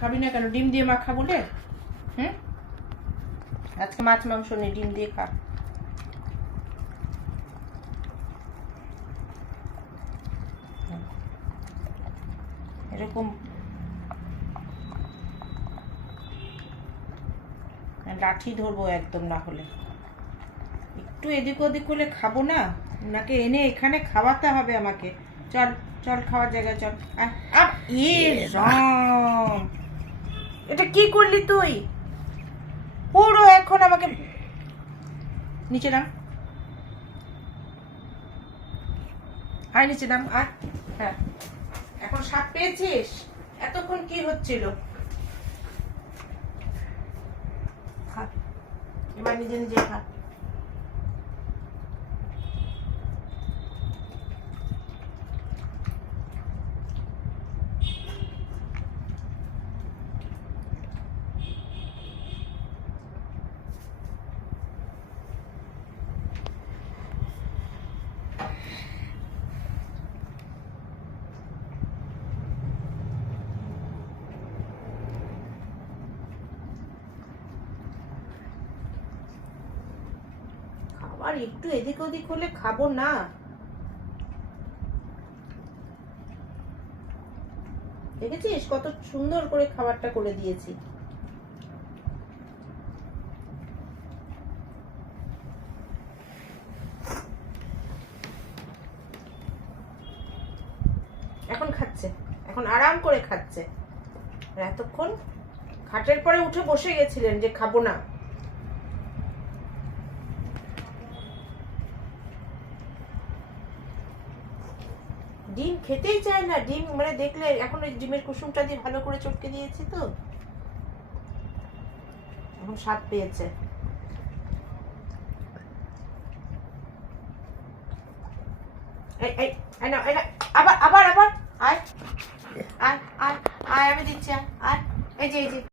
খাবি না কেন? ডিম দিয়ে মাখা বলে? হুম, আজকে মাছ মাংস নেই, ডিম দিয়ে খা। এরকম লাঠি ধরবো একদম, না হলে একটু এদিক ওদিক হলে খাবো না। ওনাকে এনে এখানে খাওয়াতে হবে আমাকে। চল চল, খাওয়ার জায়গায় চল। রাম, এটা কি করলি তুই? পুরো এখন আমাকে নিচে নাম, আয় নিচে নাম, আয়। হ্যাঁ, এখন সাপ পেয়েছিস? এতক্ষণ কি হচ্ছিল? খা, এবার নিজে নিজে খা। খাবার একটু এদিক ওদিক হলে খাবো না? দেখেছিস কত সুন্দর করে খাবারটা করে দিয়েছি। এখন খাচ্ছে, এখন আরাম করে খাচ্ছে। আর এতক্ষণ খাটের পরে উঠে বসে গেছিলেন যে খাবো না। ডিম খেতেই চায় না। ডিম মানে দেখলে এখন ওই ডিমের কুসুমটা দিয়ে ভালো করে চটকে দিয়েছি তো, এখন স্বাদ পেয়েছে। এই এই এই নাও, এই নাও। আবার আবার আবার আয় আয় আয় আয়, আমি দিচ্ছি, আয় আয়। এই যে এই যে